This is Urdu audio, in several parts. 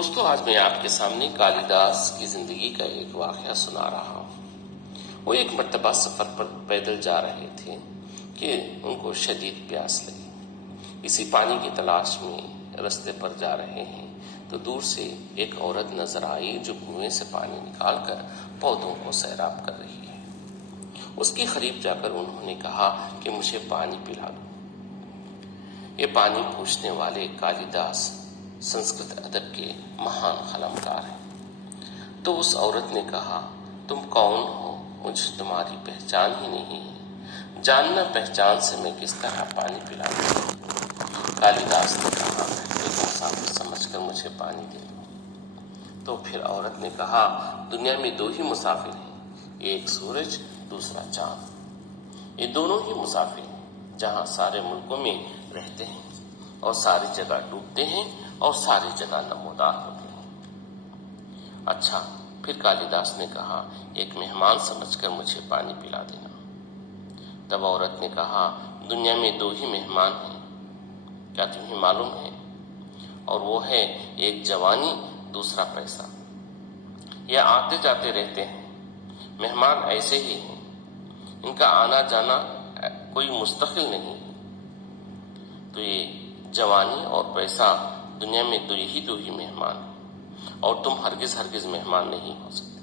دوستو، آج میں آپ کے سامنے کالیداس کی زندگی کا ایک واقعہ سنا رہا ہوں۔ وہ ایک مرتبہ سفر پر پیدل جا رہے تھے کہ ان کو شدید پیاس لگی۔ کسی پانی کی تلاش میں رستے پر جا رہے ہیں تو دور سے ایک عورت نظر آئی جو کنویں سے پانی نکال کر پودوں کو سیراب کر رہی ہے۔ اس کے قریب جا کر انہوں نے کہا کہ مجھے پانی پلا دو۔ یہ پانی پوچھنے والے کالیداس سنسکرت ادب کے مہان قلمکار ہیں۔ تو اس عورت نے کہا، تم کون ہو؟ مجھے تمہاری پہچان ہی نہیں ہے۔ جاننا پہچان سے میں کس طرح پانی پلا دوں؟ کالیداس نے کہا، ایک مسافر سمجھ کر مجھے پانی دے دو۔ تو پھر عورت نے کہا، دنیا میں دو ہی مسافر ہیں، ایک سورج، دوسرا چاند۔ یہ دونوں ہی مسافر ہیں، جہاں سارے ملکوں میں رہتے ہیں اور ساری جگہ ڈوبتے ہیں اور ساری جگہ نمودار ہوتے ہیں۔ اچھا، پھر کالیداس نے کہا، ایک مہمان سمجھ کر مجھے پانی پلا دینا۔ تب عورت نے کہا، دنیا میں دو ہی مہمان ہیں، کیا تمہیں معلوم ہے؟ اور وہ ہے ایک جوانی، دوسرا پیسہ۔ یہ آتے جاتے رہتے ہیں، مہمان ایسے ہی ہیں، ان کا آنا جانا کوئی مستقل نہیں۔ تو یہ جوانی اور پیسہ، دنیا میں دو ہی مہمان ہیں، اور تم ہرگز مہمان نہیں ہو سکتے۔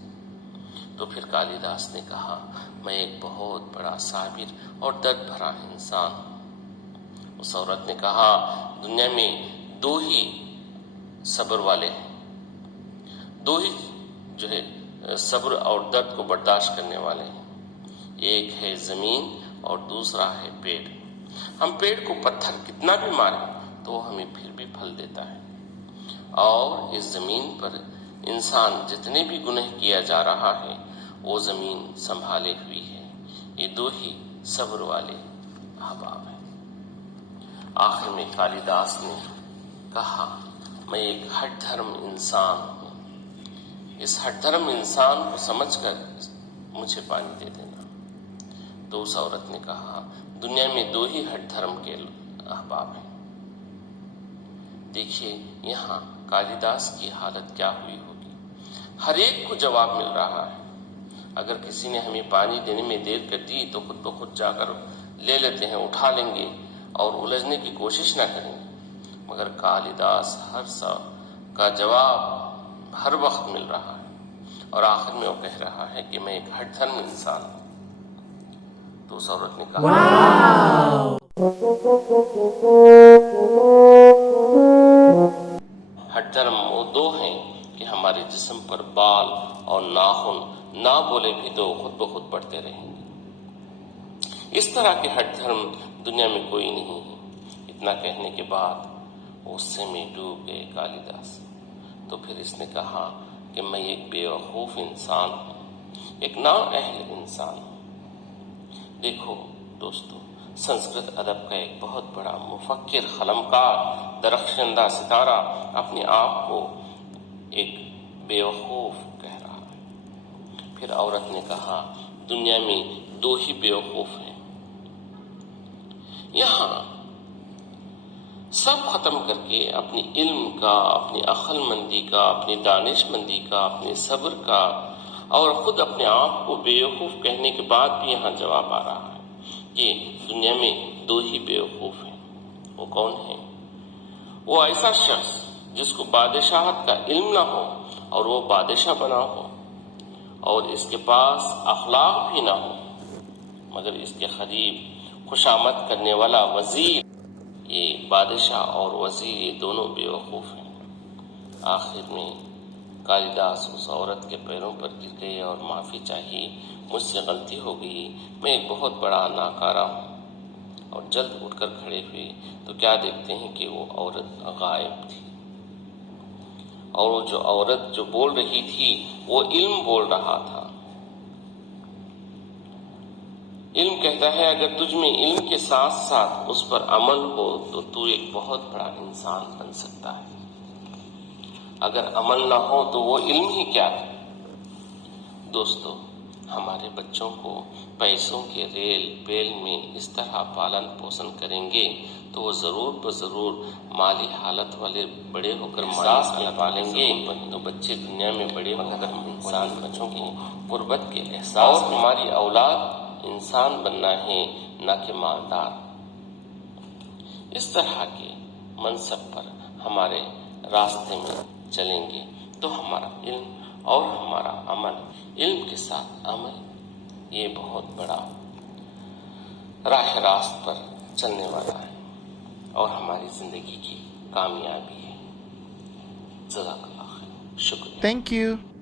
تو پھر کالیداس نے کہا، میں ایک بہت بڑا صابر اور درد بھرا انسان ہوں۔ اس عورت نے کہا، دنیا میں دو ہی صبر والے ہیں، دو ہی جو ہے صبر اور درد کو برداشت کرنے والے ہیں، ایک ہے زمین اور دوسرا ہے پیڑ۔ ہم پیڑ کو پتھر کتنا بھی ماریں تو وہ ہمیں پھر بھی پھل دیتا ہے، اور اس زمین پر انسان جتنے بھی گناہ کیا جا رہا ہے وہ زمین سنبھالے ہوئی ہے۔ یہ دو ہی صبر والے احباب ہیں۔ آخر میں کالیداس نے کہا، میں ایک ہٹ دھرم انسان ہوں، اس ہٹ دھرم انسان کو سمجھ کر مجھے پانی دے دینا۔ تو اس عورت نے کہا، دنیا میں دو ہی ہٹ دھرم کے احباب ہیں۔ دیکھیے یہاں کالیداس کی حالت کیا ہوئی ہوگی۔ ہر ایک کو جواب مل رہا ہے۔ اگر کسی نے ہمیں پانی دینے میں دیر کر دی تو خود بخود جا کر لے لیتے ہیں، اٹھا لیں گے اور الجھنے کی کوشش نہ کریں گے۔ مگر کالیداس ہر کا جواب ہر وقت مل رہا ہے، اور آخر میں وہ کہہ رہا ہے کہ میں ایک ہٹ دھرم انسان ہوں۔ تو اس عورت نے کہا، ہٹ دھرم وہ دو ہیں کہ ہمارے جسم پر بال اور ناخن نہ بولے بھی تو خود بخود بڑھتے رہیں گے۔ اس طرح کے ہٹ دھرم دنیا میں کوئی نہیں ہے۔ اتنا کہنے کے بعد غصے میں ڈوب گئے کالیداس۔ تو پھر اس نے کہا کہ میں ایک بے وقوف انسان ہوں، ایک نااہل انسان ہوں۔ دیکھو دوستو، سنسکرت ادب کا ایک بہت بڑا مفکر، قلمکار، درخشندہ ستارہ اپنے آپ کو ایک بے وقوف کہہ رہا ہے۔ پھر عورت نے کہا، دنیا میں دو ہی بے وقوف ہیں۔ یہاں سب ختم کر کے اپنی علم کا، اپنی عقل مندی کا، اپنی دانش مندی کا، اپنے صبر کا، اور خود اپنے آپ کو بے وقوف کہنے کے بعد بھی یہاں جواب آ رہا ہے کہ دنیا میں دو ہی بے وقوف ہیں۔ وہ کون ہیں؟ وہ ایسا شخص جس کو بادشاہت کا علم نہ ہو اور وہ بادشاہ بنا ہو، اور اس کے پاس اخلاق بھی نہ ہو مگر اس کے قریب خوشامد کرنے والا وزیر۔ یہ بادشاہ اور وزیر، یہ دونوں بے وقوف ہیں۔ آخر میں کالیداس اس عورت کے پیروں پر گر گئے اور معافی چاہی، مجھ سے غلطی ہو گئی، میں ایک بہت بڑا ناکارہ ہوں۔ اور جلد اٹھ کر کھڑے ہوئے تو کیا دیکھتے ہیں کہ وہ عورت غائب تھی، اور وہ جو عورت جو بول رہی تھی وہ علم بول رہا تھا۔ علم کہتا ہے، اگر تجھ میں علم کے ساتھ ساتھ اس پر عمل ہو تو تو ایک بہت بڑا انسان بن سکتا ہے۔ اگر عمل نہ ہو تو وہ علم ہی کیا ہے؟ دوستو، ہمارے بچوں کو پیسوں کے ریل پیل میں اس طرح پالن پوشن کریں گے تو وہ ضرور مالی حالت والے بڑے ہو کر احساس میں پالیں گے تو بچے دنیا میں بڑے ہو کر انسان بچوں کی غربت کے احساس اور ہماری اولاد انسان بننا ہے نہ کہ مالدار. اس طرح کے منصب پر ہمارے راستے میں چلیں گے تو ہمارا علم اور ہمارا عمل، علم کے ساتھ عمل، یہ بہت بڑا راہ راست پر چلنے والا ہے اور ہماری زندگی کی کامیابی ہے. جزاک اللہ خیر. شکریہ. Thank you.